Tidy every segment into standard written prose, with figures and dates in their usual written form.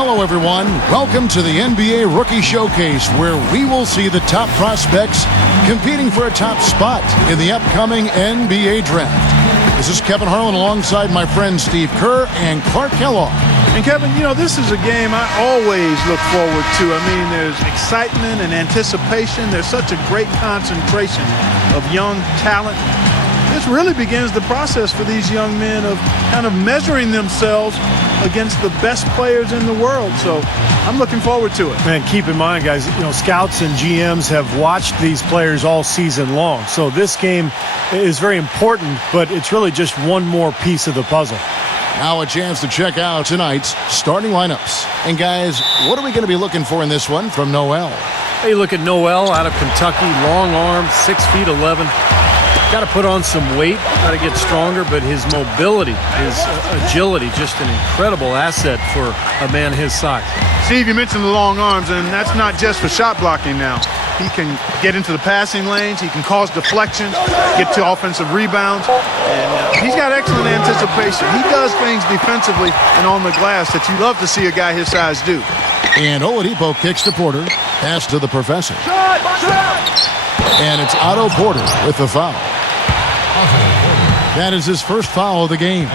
Hello, everyone. Welcome to the NBA Rookie Showcase, where we will see the top prospects competing for a top spot in the upcoming NBA Draft. This is Kevin Harlan alongside my friend Steve Kerr and Clark Kellogg. And Kevin, you know, this is a game I always look forward to. I mean, there's excitement and anticipation. There's such a great concentration of young talent. This really begins the process for these young men of kind of measuring themselves against the best players in the world. So I'm looking forward to it. And keep in mind, guys, you know, scouts and GMs have watched these players all season long. So this game is very important, but it's really just one more piece of the puzzle. Now a chance to check out tonight's starting lineups. And guys, what are we going to be looking for in this one from Noel? Hey, look at Noel out of Kentucky, long arm, 6'11". Got to put on some weight, got to get stronger, but his mobility, his agility, just an incredible asset for a man his size. Steve, you mentioned the long arms, and that's not just for shot blocking now. He can get into the passing lanes, he can cause deflections, get to offensive rebounds, and he's got excellent anticipation. He does things defensively and on the glass that you love to see a guy his size do. And Oladipo kicks to Porter, pass to the professor. And it's Otto Porter with the foul. That is his first foul of the game.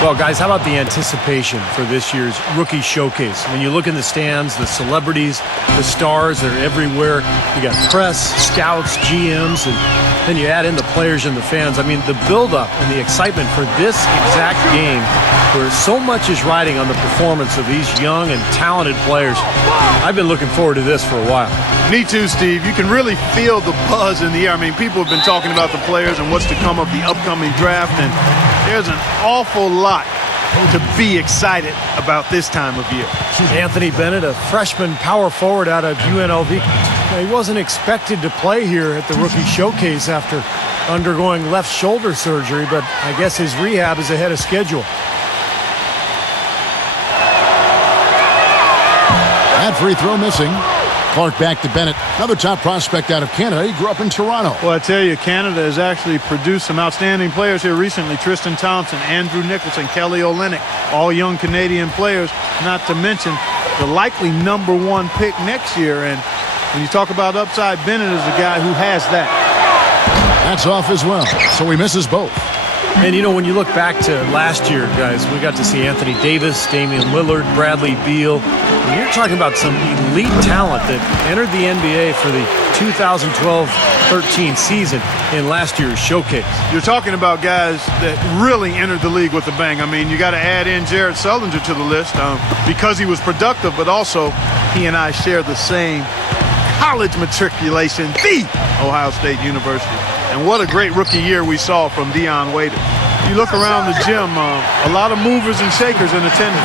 Well, guys, how about the anticipation for this year's Rookie Showcase? When you look in the stands, the celebrities, the stars, they're everywhere. You got press, scouts, GMs, and then you add in the players and the fans. I mean, the buildup and the excitement for this exact game, where so much is riding on the performance of these young and talented players. I've been looking forward to this for a while. Me too, Steve. You can really feel the buzz in the air. I mean, people have been talking about the players and what's to come of the upcoming draft, and there's an awful lot to be excited about this time of year. Anthony Bennett, a freshman power forward out of UNLV. Now, he wasn't expected to play here at the Rookie Showcase after undergoing left shoulder surgery, but I guess his rehab is ahead of schedule. That free throw missing. Clark back to Bennett, another top prospect out of Canada. He grew up in Toronto. Well, I tell you, Canada has actually produced some outstanding players here recently. Tristan Thompson, Andrew Nicholson, Kelly Olynyk, all young Canadian players, not to mention the likely #1 pick next year. And when you talk about upside, Bennett is a guy who has that. That's off as well, so he misses both. And, you know, when you look back to last year, guys, we got to see Anthony Davis, Damian Lillard, Bradley Beal. And you're talking about some elite talent that entered the NBA for the 2012-13 season in last year's showcase. You're talking about guys that really entered the league with a bang. I mean, you got to add in Jared Sullinger to the list because he was productive, but also he and I share the same college matriculation, the Ohio State University. And what a great rookie year we saw from Dion Waiters. You look around the gym, a lot of movers and shakers in attendance.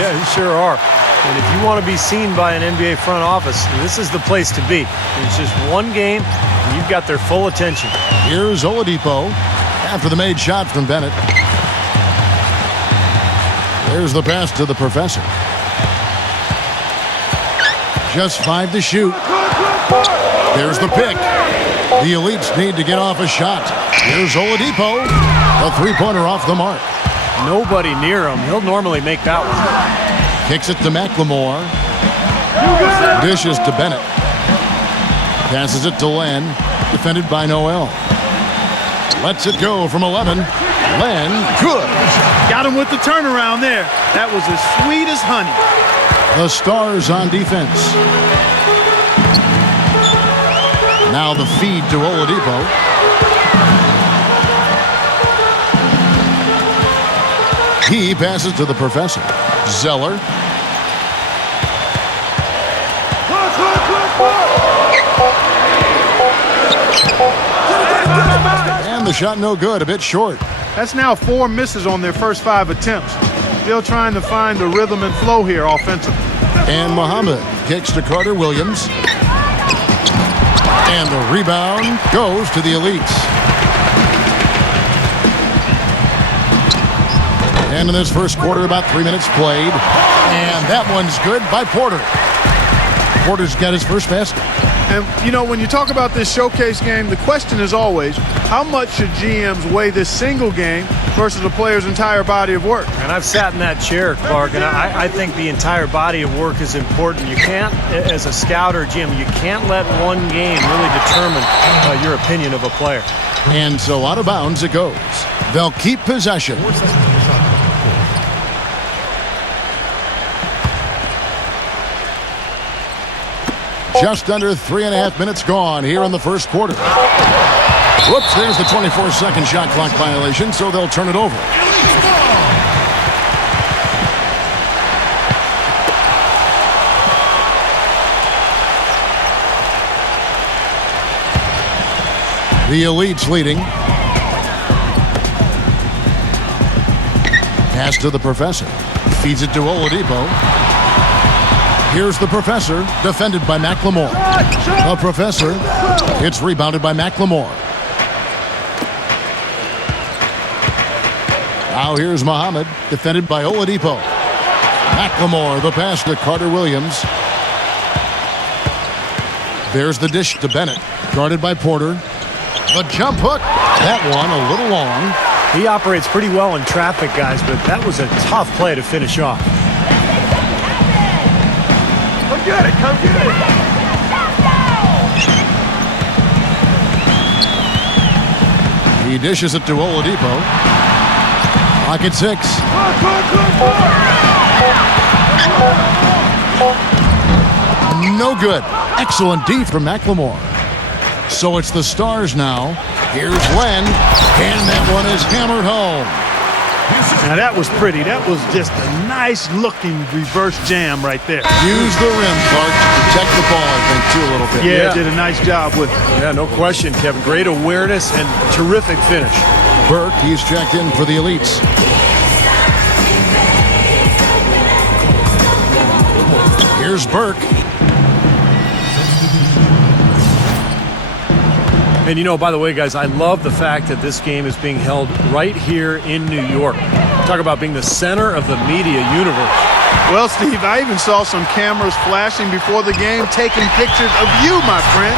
Yeah, you sure are. And if you want to be seen by an NBA front office, this is the place to be. It's just one game, and you've got their full attention. Here's Oladipo after the made shot from Bennett. There's the pass to the professor. Just 5 to shoot. There's the pick. The elites need to get off a shot. Here's Oladipo. A three-pointer off the mark. Nobody near him. He'll normally make that one. Kicks it to McLemore. Dishes to Bennett. Passes it to Len. Defended by Noel. Lets it go from 11. Len, good. Got him with the turnaround there. That was as sweet as honey. The Stars on defense. Now the feed to Oladipo. He passes to the professor. Zeller. And the shot no good, a bit short. That's now 4 misses on their first 5 attempts. Still trying to find the rhythm and flow here offensively. And Muhammad kicks to Carter Williams. And the rebound goes to the elites. And in this first quarter, about 3 minutes played. And that one's good by Porter. Porter's got his first basket. And, you know, when you talk about this showcase game, the question is always, how much should GMs weigh this single game versus a player's entire body of work? And I've sat in that chair, Clark, and I think the entire body of work is important. You can't, as a scout or GM, you can't let one game really determine your opinion of a player. And so out of bounds it goes. They'll keep possession. Just under 3.5 minutes gone here in the first quarter. Whoops, there's the 24-second shot clock violation, so they'll turn it over. The Elites leading. Pass to the Professor. Feeds it to Oladipo. Here's the Professor, defended by McLemore. The Professor, it's rebounded by McLemore. Now here's Muhammad, defended by Oladipo. McLemore, the pass to Carter Williams. There's the dish to Bennett, guarded by Porter. The jump hook, that one a little long. He operates pretty well in traffic, guys, but that was a tough play to finish off. Get it, come get it. He dishes it to Oladipo. Clock at 6. No good. Excellent D from McLemore. So it's the Stars now. Here's Len, and that one is hammered home. Now that was pretty. That was just a nice-looking reverse jam right there. Use the rim, Clark, to protect the ball, I think, too, a little bit. Yeah, did a nice job with it. Yeah, no question, Kevin. Great awareness and terrific finish. Burke, he's checked in for the Elites. Here's Burke. And, you know, by the way, guys, I love the fact that this game is being held right here in New York. Talk about being the center of the media universe. Well, Steve, I even saw some cameras flashing before the game, taking pictures of you, my friend.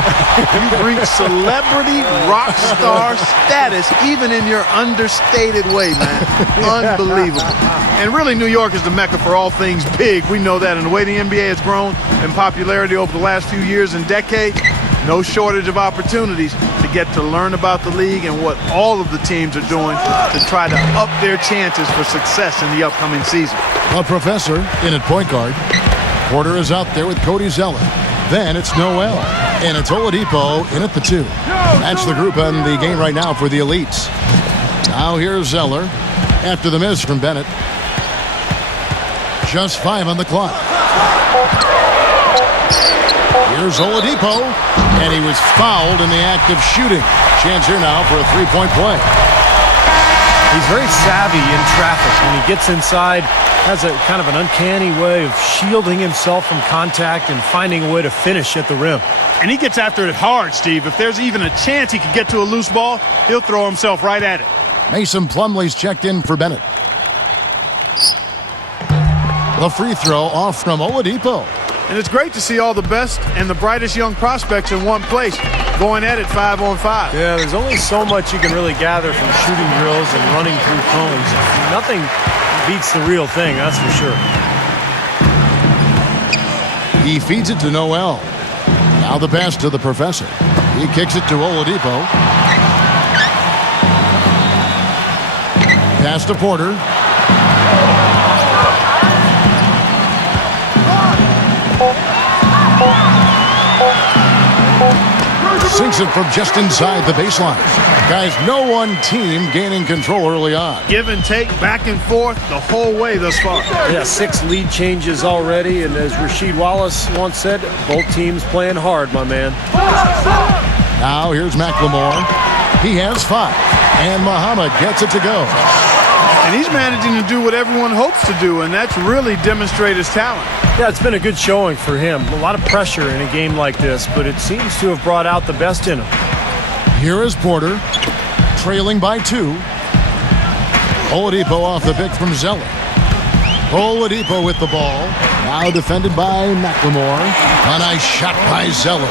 You've reached celebrity rock star status, even in your understated way, man. Unbelievable. And really, New York is the mecca for all things big. We know that. And the way the NBA has grown in popularity over the last few years and decades, no shortage of opportunities to get to learn about the league and what all of the teams are doing to try to up their chances for success in the upcoming season. A Professor in at point guard. Porter is out there with Cody Zeller. Then it's Noel. And it's Oladipo in at the 2. That's the group in the game right now for the Elites. Now here's Zeller after the miss from Bennett. Just 5 on the clock. Here's Oladipo, and he was fouled in the act of shooting. Chance here now for a three-point play. He's very savvy in traffic. When he gets inside, has a kind of an uncanny way of shielding himself from contact and finding a way to finish at the rim. And he gets after it hard, Steve. If there's even a chance he could get to a loose ball, he'll throw himself right at it. Mason Plumlee's checked in for Bennett. The free throw off from Oladipo. And it's great to see all the best and the brightest young prospects in one place, going at it 5-on-5. Yeah, there's only so much you can really gather from shooting drills and running through cones. Nothing beats the real thing, that's for sure. He feeds it to Noel. Now the pass to the Professor. He kicks it to Oladipo. Pass to Porter. Sinks it from just inside the baseline. Guys, no one team gaining control early on. Give and take, back and forth, the whole way thus far. Yeah, 6 lead changes already, and as Rasheed Wallace once said, both teams playing hard, my man. Now here's McLemore. He has 5, and Muhammad gets it to go. And he's managing to do what everyone hopes to do, and that's really demonstrate his talent. Yeah, it's been a good showing for him. A lot of pressure in a game like this, but it seems to have brought out the best in him. Here is Porter, trailing by 2. Oladipo off the pick from Zeller. Oladipo with the ball. Now defended by McLemore. A nice shot by Zeller.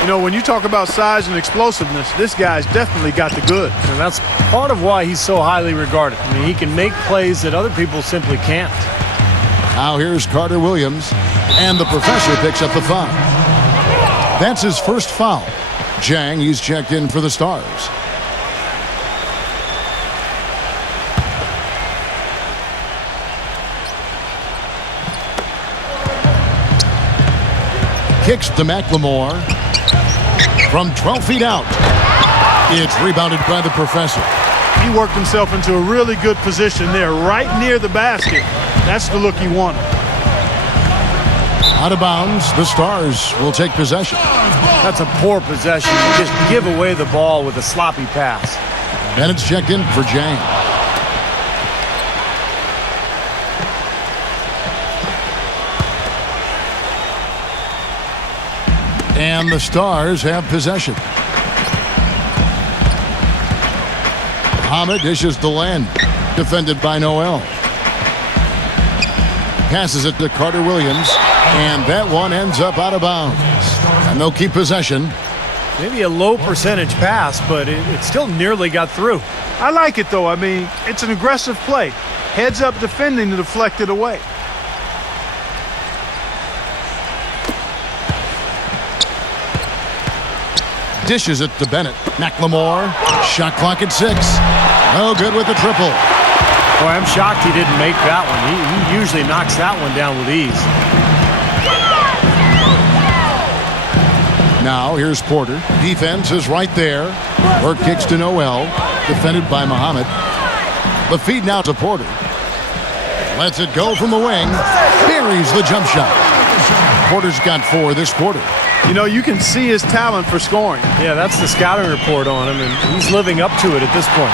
You know, when you talk about size and explosiveness, this guy's definitely got the goods. And that's part of why he's so highly regarded. I mean, he can make plays that other people simply can't. Now here's Carter Williams, and the professor picks up the foul. That's his first foul. Jang, he's checked in for the Stars. Kicks to McLemore from 12 feet out. It's rebounded by the professor. He worked himself into a really good position there, right near the basket. That's the look he wanted. Out of bounds, the Stars will take possession. That's a poor possession. You just give away the ball with a sloppy pass. And it's checked in for Jang. And the Stars have possession. Muhammad dishes to Len. Defended by Noel. Passes it to Carter Williams. And that one ends up out of bounds. And they'll keep possession. Maybe a low percentage pass, but it still nearly got through. I like it, though. I mean, it's an aggressive play. Heads up defending to deflect it away. Dishes it to Bennett. McLemore. Shot clock at 6. No good with the triple. Boy, I'm shocked he didn't make that one. He usually knocks that one down with ease. Now here's Porter. Defense is right there. Burke kicks to Noel. Defended by Muhammad. The feed now to Porter. Lets it go from the wing. Buries the jump shot. Porter's got 4 this quarter. You know, you can see his talent for scoring. Yeah, that's the scouting report on him, and he's living up to it at this point.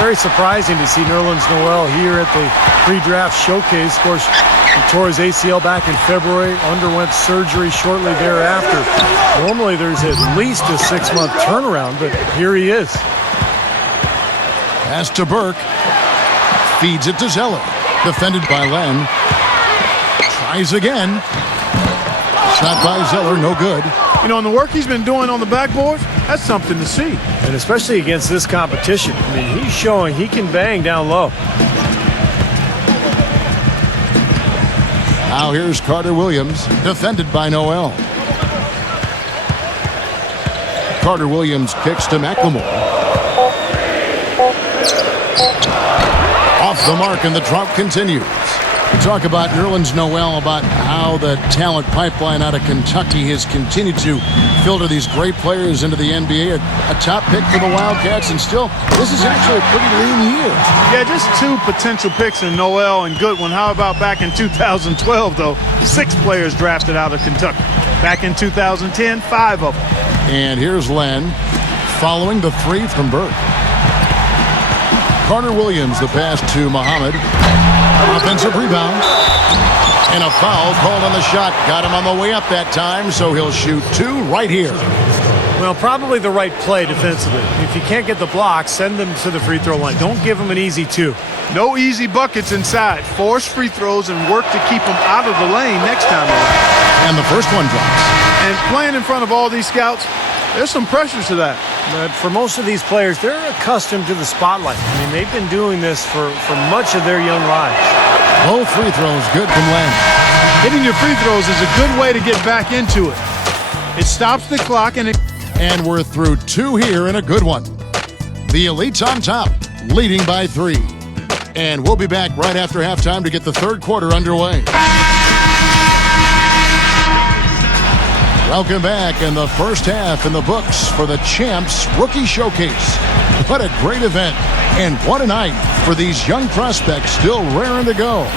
Very surprising to see Nerlens Noel here at the pre-draft showcase. Of course, he tore his ACL back in February, underwent surgery shortly thereafter. Normally, there's at least a 6-month turnaround, but here he is. Pass to Burke. Feeds it to Zeller. Defended by Len. Tries again. Shot by Zeller, no good. You know, and the work he's been doing on the backboard, that's something to see. And especially against this competition. I mean, he's showing he can bang down low. Now here's Carter Williams, defended by Noel. Carter Williams kicks to McLemore. Off the mark, and the drought continues. We talk about Nerlens Noel, about how the talent pipeline out of Kentucky has continued to filter these great players into the NBA. A top pick for the Wildcats, and still, this is actually a pretty lean year. Yeah, just 2 potential picks in Noel and Goodwin. How about back in 2012, though? 6 players drafted out of Kentucky. Back in 2010, 5 of them. And here's Len following the 3 from Burke. Carter Williams, the pass to Muhammad. Offensive rebound. And a foul called on the shot. Got him on the way up that time, so he'll shoot 2 right here. Well, probably the right play defensively. If you can't get the block, send them to the free throw line. Don't give them an easy 2. No easy buckets inside. Force free throws and work to keep them out of the lane next time around. And the first one drops. And playing in front of all these scouts, there's some pressure to that. But for most of these players, they're accustomed to the spotlight. I mean, they've been doing this for much of their young lives. Both free throws good from Len. Hitting your free throws is a good way to get back into it. It stops the clock and And we're through 2 here and a good one. The Elites on top, leading by 3. And we'll be back right after halftime to get the third quarter underway. Welcome back, in the first half in the books for the Champs Rookie Showcase. What a great event, and what a night for these young prospects still raring to go.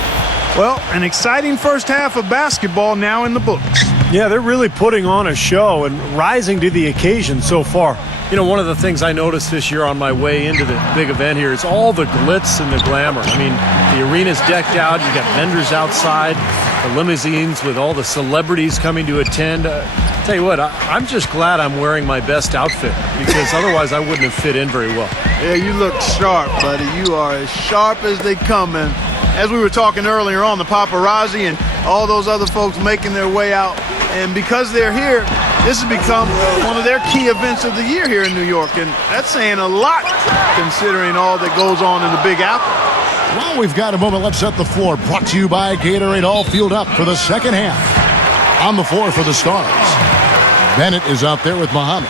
well, an exciting first half of basketball now in the books. Yeah, they're really putting on a show and rising to the occasion so far. You know, one of the things I noticed this year on my way into the big event here is all the glitz and the glamour. I mean, the arena's decked out. You got vendors outside, the limousines with all the celebrities coming to attend. Tell you what, I'm just glad I'm wearing my best outfit, because otherwise I wouldn't have fit in very well. Yeah, you look sharp, buddy. You are as sharp as they come. And as we were talking earlier on, the paparazzi and all those other folks making their way out. And because they're here, this has become one of their key events of the year here in New York. And that's saying a lot considering all that goes on in the Big Apple. Well, we've got a moment. Let's set the floor. Brought to you by Gatorade. All fueled up for the second half. On the floor for the Stars, Bennett is out there with Muhammad.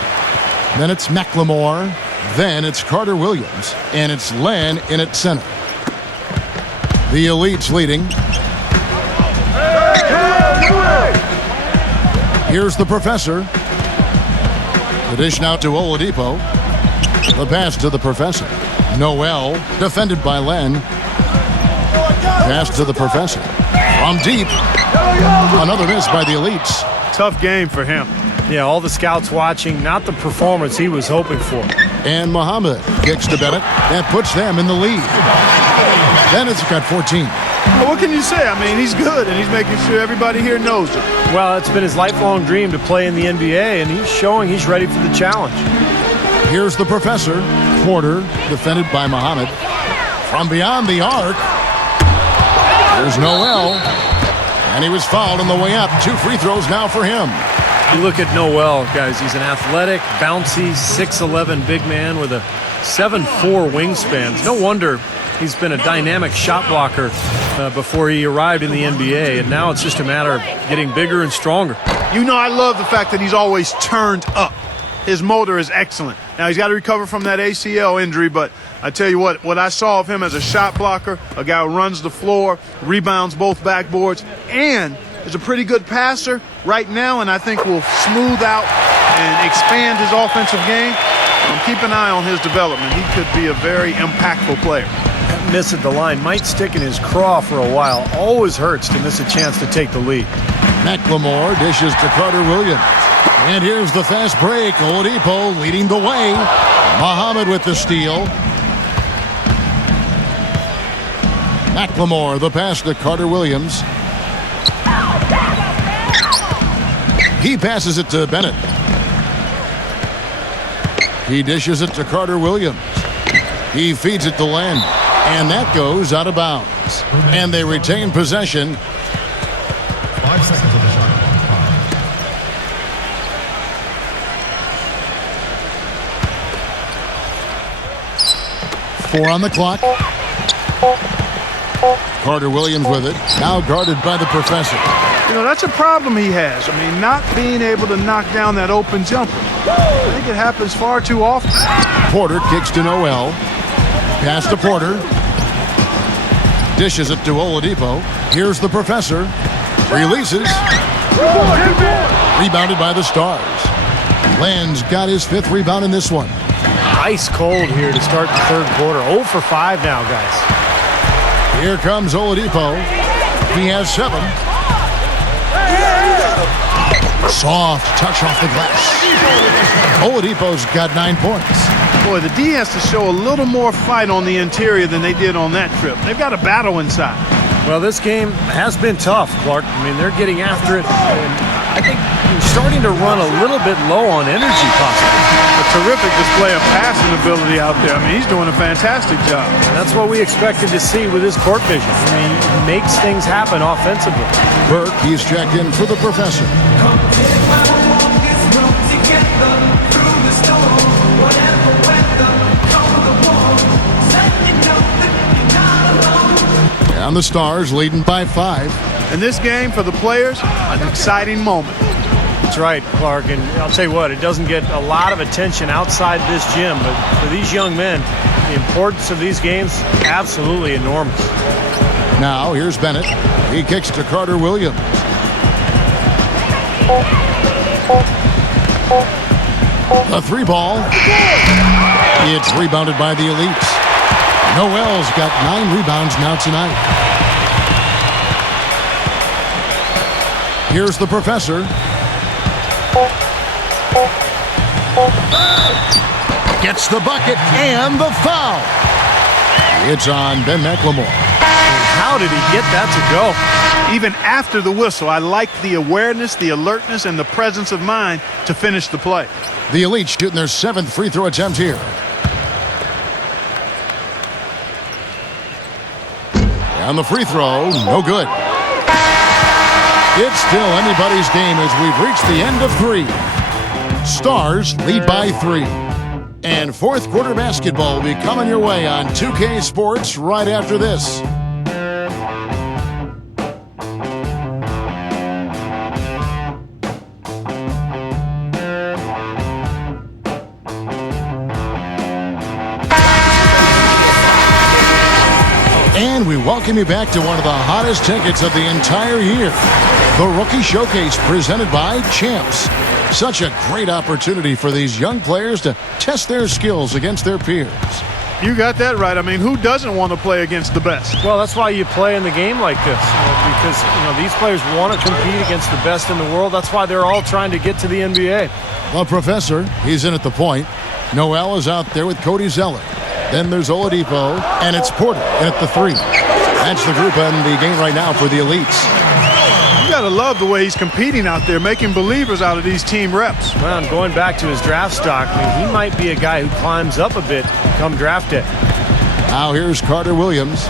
Then it's McLemore. Then it's Carter Williams. And it's Len in at center. The Elites leading. Here's the Professor. The dish now to Oladipo. The pass to the Professor. Noel, defended by Len. Pass to the Professor. From deep. Another miss by the Elites. Tough game for him. Yeah, all the scouts watching, not the performance he was hoping for. And Muhammad kicks to Bennett. That puts them in the lead. Bennett's got 14. Well, what can you say? I mean, he's good, and he's making sure everybody here knows it. Well, it's been his lifelong dream to play in the NBA, and he's showing he's ready for the challenge. Here's the Professor. Porter, defended by Muhammad. From beyond the arc. There's Noel. And he was fouled on the way up. 2 free throws now for him. You look at Noel, guys. He's an athletic, bouncy, 6'11" big man with a 7'4" wingspan. No wonder he's been a dynamic shot blocker before he arrived in the NBA, and now it's just a matter of getting bigger and stronger. You know, I love the fact that he's always turned up. His motor is excellent. Now, he's got to recover from that ACL injury, but I tell you what I saw of him as a shot blocker, a guy who runs the floor, rebounds both backboards, and is a pretty good passer right now, and I think will smooth out and expand his offensive game. Keep an eye on his development. He could be a very impactful player. That miss at the line might stick in his craw for a while. Always hurts to miss a chance to take the lead. McLemore dishes to Carter Williams. And here's the fast break. Oladipo leading the way. Muhammad with the steal. McLemore, the pass to Carter Williams. He passes it to Bennett. He dishes it to Carter Williams. He feeds it to Len. And that goes out of bounds. And they retain possession. 5 seconds of the shot. 4 on the clock. Carter Williams with it. Now guarded by the Professor. You know, that's a problem he has. I mean, not being able to knock down that open jumper. I think it happens far too often. Porter kicks to Noel. Pass to Porter. Dishes it to Oladipo. Here's the Professor. Releases. Rebounded by the Stars. Len's got his 5th rebound in this one. Ice cold here to start the third quarter. 0 for 5 now, guys. Here comes Oladipo. He has 7. Soft touch off the glass. Oladipo's got 9 points. Boy, the D has to show a little more fight on the interior than they did on that trip. They've got a battle inside. Well, this game has been tough, Clark. I mean, they're getting after it, and I think they're starting to run a little bit low on energy, possibly. A terrific display of passing ability out there. I mean, he's doing a fantastic job. And that's what we expected to see with his court vision. I mean, he makes things happen offensively. Burke, he's checked in for the Professor. And the Stars leading by 5. In this game, for the players, an exciting moment. That's right, Clark. And I'll tell you what, it doesn't get a lot of attention outside this gym, but for these young men, the importance of these games, absolutely enormous. Now, here's Bennett. He kicks to Carter Williams. A 3 ball. It's rebounded by the Elites. Noel's got 9 rebounds now tonight. Here's the Professor. Gets the bucket and the foul. It's on Ben McLemore. How did he get that to go? Even after the whistle, I like the awareness, the alertness, and the presence of mind to finish the play. The Elite shooting their 7th free throw attempt here. And the free throw, no good. It's still anybody's game as we've reached the end of 3. Stars lead by 3. And fourth quarter basketball will be coming your way on 2K Sports right after this. And we welcome you back to one of the hottest tickets of the entire year. The Rookie Showcase presented by Champs. Such a great opportunity for these young players to test their skills against their peers. You got that right. I mean, who doesn't want to play against the best? Well, that's why you play in the game like this, because these players want to compete against the best in the world. That's why they're all trying to get to the NBA. The Professor, he's in at the point. Noel is out there with Cody Zeller. Then there's Oladipo, and it's Porter in at the 3. That's the group in the game right now for the elites. You got to love the way he's competing out there, making believers out of these team reps. Well, and going back to his draft stock, I mean, he might be a guy who climbs up a bit come draft day. Now here's Carter Williams.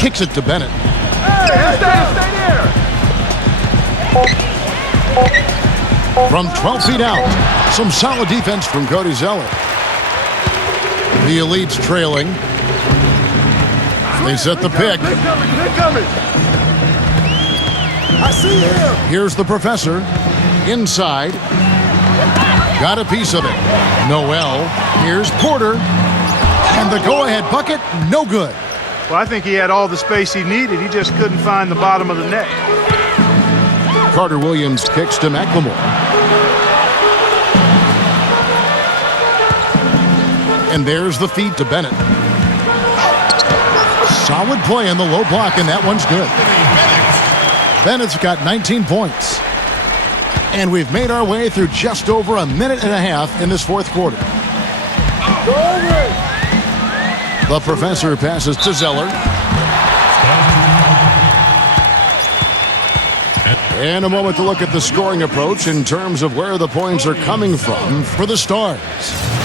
Kicks it to Bennett. Hey, stay there. From 12 feet out, some solid defense from Cody Zeller. The elites trailing. They set the pick. They're coming. I see him. Here's the Professor. Inside. Got a piece of it. Noel. Here's Porter. And the go-ahead bucket, no good. Well, I think he had all the space he needed. He just couldn't find the bottom of the net. Carter Williams kicks to McLemore. And there's the feed to Bennett. Solid play in the low block, and that one's good. Bennett's got 19 points. And we've made our way through just over a minute and a half in this fourth quarter. The Professor passes to Zeller. And a moment to look at the scoring approach in terms of where the points are coming from for the Stars.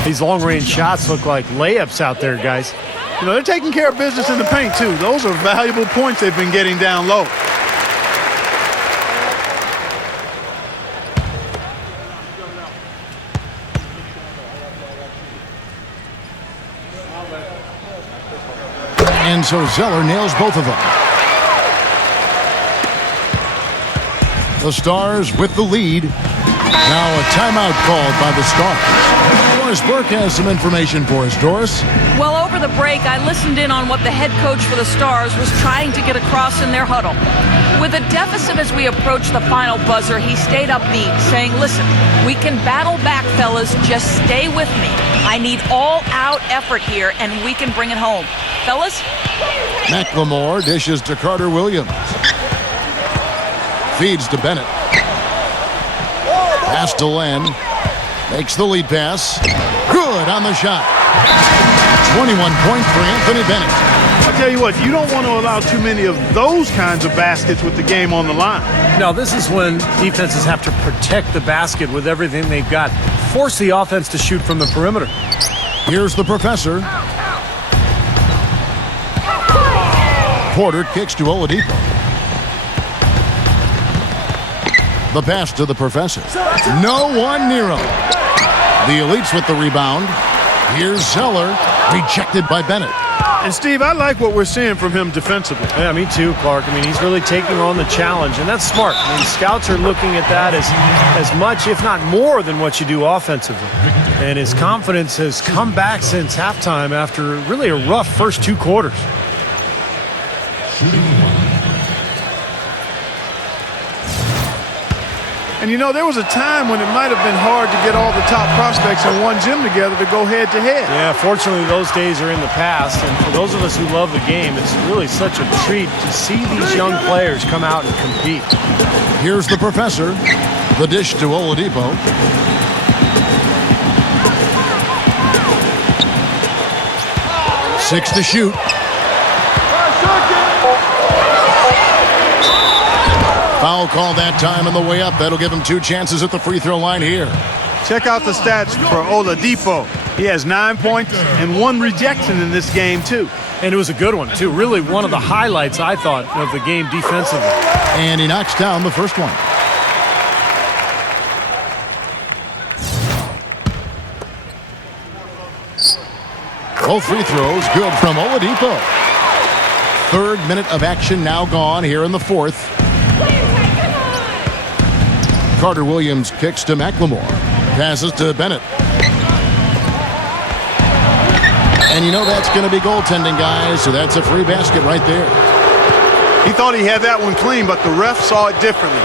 These long-range shots look like layups out there, guys. They're taking care of business in the paint, too. Those are valuable points they've been getting down low. And so Zeller nails both of them. The Stars with the lead. Now a timeout called by the Stars. Doris Burke has some information for us. Doris? Well, over the break, I listened in on what the head coach for the Stars was trying to get across in their huddle. With a deficit as we approach the final buzzer, he stayed upbeat, saying, listen, we can battle back, fellas. Just stay with me. I need all-out effort here, and we can bring it home. Fellas? McLemore dishes to Carter Williams. Feeds to Bennett. Pass to Len. Makes the lead pass. Good on the shot. 21 points for Anthony Bennett. I'll tell you what, you don't want to allow too many of those kinds of baskets with the game on the line. Now, this is when defenses have to protect the basket with everything they've got. Force the offense to shoot from the perimeter. Here's the Professor. Porter kicks to Oladipo. The pass to the Professor. No one near him. The elites with the rebound. Here's Zeller. Rejected by Bennett. And, Steve, I like what we're seeing from him defensively. Yeah, me too, Clark. I mean, he's really taking on the challenge, and that's smart. I mean, scouts are looking at that as much, if not more, than what you do offensively. And his confidence has come back since halftime after really a rough first 2 quarters. And, there was a time when it might have been hard to get all the top prospects in one gym together to go head-to-head. Yeah, fortunately, those days are in the past. And for those of us who love the game, it's really such a treat to see these young players come out and compete. Here's the Professor. The dish to Oladipo. Six to shoot. Foul call that time on the way up. That'll give him 2 chances at the free throw line here. Check out the stats for Oladipo. He has 9 points and 1 rejection in this game, too. And it was a good one, too. Really one of the highlights, I thought, of the game defensively. And he knocks down the first one. Both free throws good from Oladipo. Third minute of action now gone here in the fourth. Carter Williams kicks to McLemore. Passes to Bennett. And you know that's going to be goaltending, guys, so that's a free basket right there. He thought he had that one clean, but the ref saw it differently.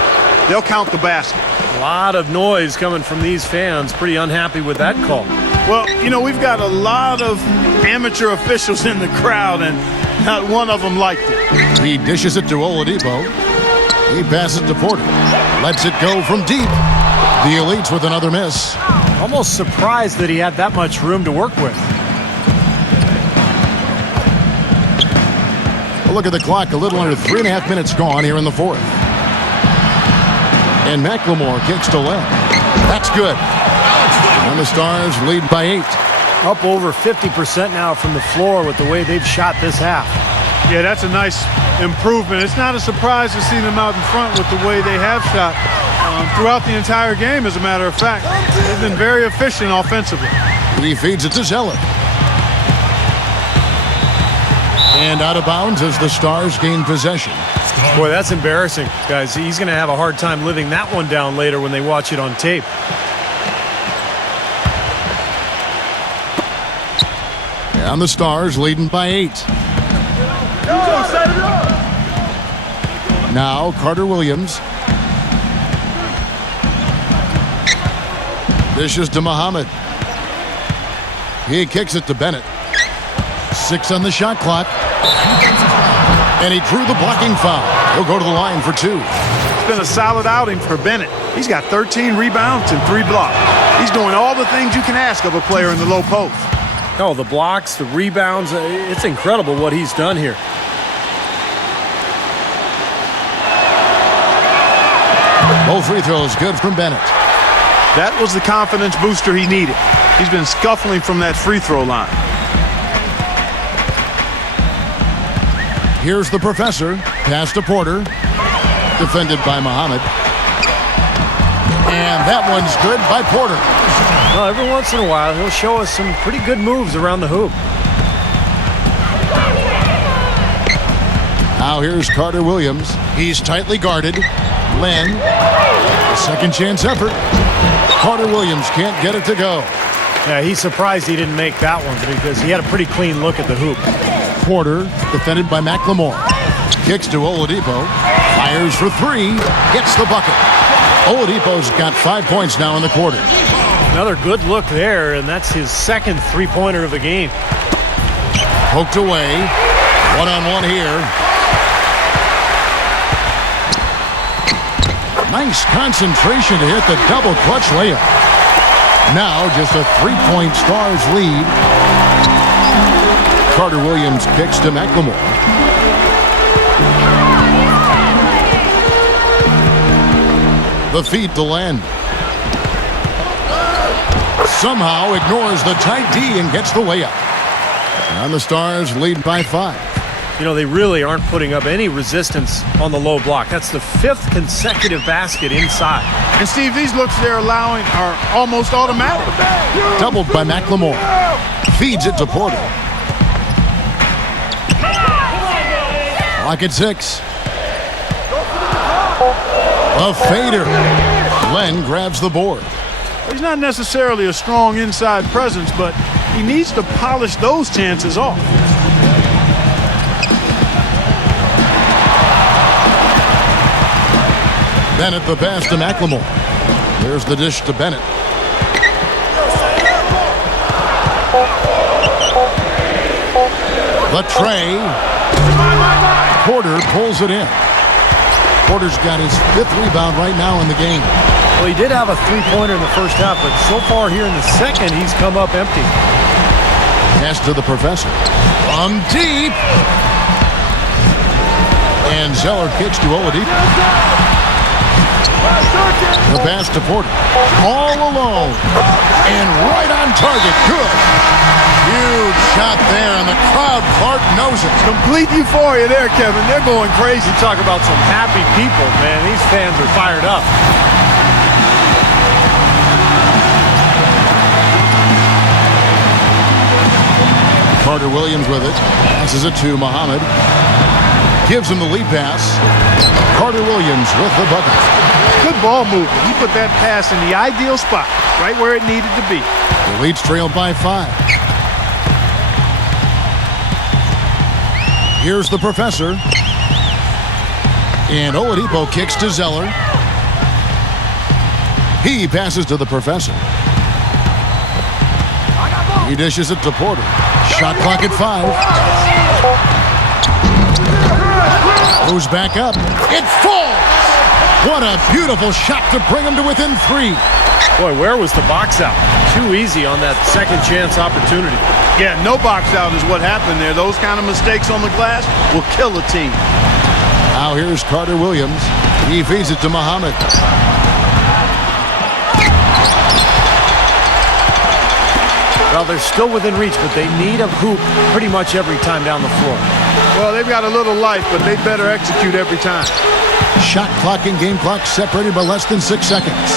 They'll count the basket. A lot of noise coming from these fans. Pretty unhappy with that call. Well, you know, we've got a lot of amateur officials in the crowd, and not one of them liked it. He dishes it to Oladipo. He passes to Porter. Lets it go from deep. The Elites with another miss. Almost surprised that he had that much room to work with. A look at the clock. A little under 3.5 minutes gone here in the fourth. And McLemore kicks to left. That's good. And the Stars lead by 8. Up over 50% now from the floor with the way they've shot this half. Yeah, that's a nice improvement. It's not a surprise to see them out in front with the way they have shot throughout the entire game, as a matter of fact. They've been very efficient offensively. He feeds it to Zeller. And out of bounds as the Stars gain possession. Boy, that's embarrassing, guys. He's going to have a hard time living that one down later when they watch it on tape. And the Stars leading by 8. Now Carter Williams. Dishes to Muhammad. He kicks it to Bennett. 6 on the shot clock. And he drew the blocking foul. He'll go to the line for 2. It's been a solid outing for Bennett. He's got 13 rebounds and 3 blocks. He's doing all the things you can ask of a player in the low post. Oh, the blocks, the rebounds, it's incredible what he's done here. Both free throws good from Bennett. That was the confidence booster he needed. He's been scuffling from that free throw line. Here's the professor. Pass to Porter. Defended by Muhammad. And that one's good by Porter. Well, every once in a while, he'll show us some pretty good moves around the hoop. Now here's Carter Williams. He's tightly guarded. Len. Second chance effort. Carter Williams can't get it to go. Yeah, he's surprised he didn't make that one because he had a pretty clean look at the hoop. Porter, defended by McLemore. Kicks to Oladipo. Fires for 3. Gets the bucket. Oladipo's got 5 points now in the quarter. Another good look there, and that's his second three-pointer of the game. Poked away. One-on-one here. Nice concentration to hit the double clutch layup. Now just a 3-point Stars lead. Carter Williams kicks to McLemore. The feed to Len. Somehow ignores the tight D and gets the layup. And the Stars lead by 5. You know, they really aren't putting up any resistance on the low block. That's the 5th consecutive basket inside. And Steve, these looks they're allowing are almost automatic. Doubled by McLemore. Feeds it to Porter. Clock at 6. A fader. Len grabs the board. He's not necessarily a strong inside presence, but he needs to polish those chances off. Bennett the pass to McLemore. There's the dish to Bennett. The tray. Porter pulls it in. Porter's got his 5th rebound right now in the game. Well, he did have a three-pointer in the first half, but so far here in the second, he's come up empty. Pass to the professor. From deep. And Zeller kicks to Oladipo. The pass to Porter. All alone. And right on target. Good. Huge shot there, and the crowd, Clark, knows it. Complete euphoria there, Kevin. They're going crazy. You talk about some happy people, man. These fans are fired up. Carter Williams with it. Passes it to Muhammad. Gives him the lead pass. Carter Williams with the bucket. Good ball movement. He put that pass in the ideal spot, right where it needed to be. The Leeds trailed by 5. Here's the professor. And Oladipo kicks to Zeller. He passes to the professor. He dishes it to Porter. Shot clock at 5. Goes back up. It falls! What a beautiful shot to bring him to within 3. Boy, where was the box out? Too easy on that second chance opportunity. Yeah, no box out is what happened there. Those kind of mistakes on the glass will kill a team. Now here's Carter Williams. He feeds it to Muhammad. Well, they're still within reach, but they need a hoop pretty much every time down the floor. Well, they've got a little life, but they better execute every time. Shot clock and game clock separated by less than 6 seconds.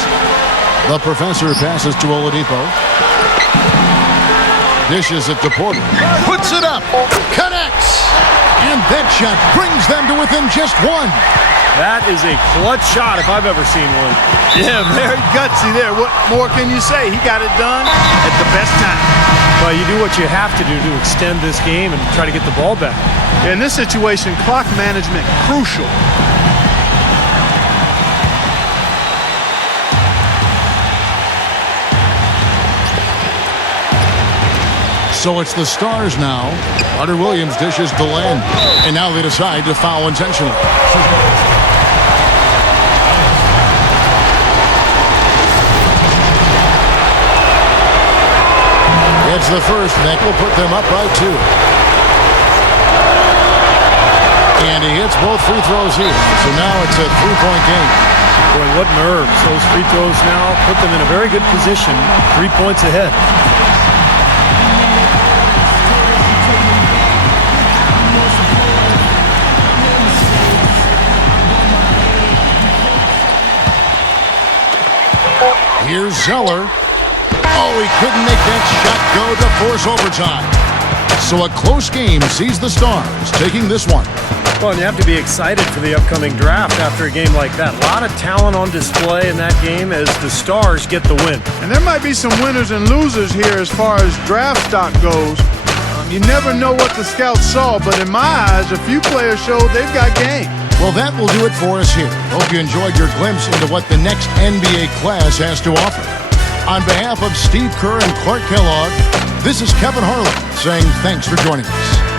The professor passes to Oladipo. Dishes it to Porter. Puts it up. Connects. And that shot brings them to within just 1. That is a clutch shot if I've ever seen one. Yeah, very gutsy there. What more can you say? He got it done at the best time. Well, you do what you have to do to extend this game and try to get the ball back. In this situation, clock management crucial. So it's the Stars now. Carter Williams dishes to Len. And now they decide to foul intentionally. It's the first. That will put them up by 2. And he hits both free throws here. So now it's a 3-point game. Boy, what nerves. Those free throws now put them in a very good position. 3 points ahead. Here's Zeller. Oh, he couldn't make that shot go to force overtime. So a close game sees the Stars taking this one. Well, and you have to be excited for the upcoming draft after a game like that. A lot of talent on display in that game as the Stars get the win. And there might be some winners and losers here as far as draft stock goes. You never know what the scouts saw, but in my eyes, a few players showed they've got game. Well, that will do it for us here. Hope you enjoyed your glimpse into what the next NBA class has to offer. On behalf of Steve Kerr and Clark Kellogg, this is Kevin Harlan saying thanks for joining us.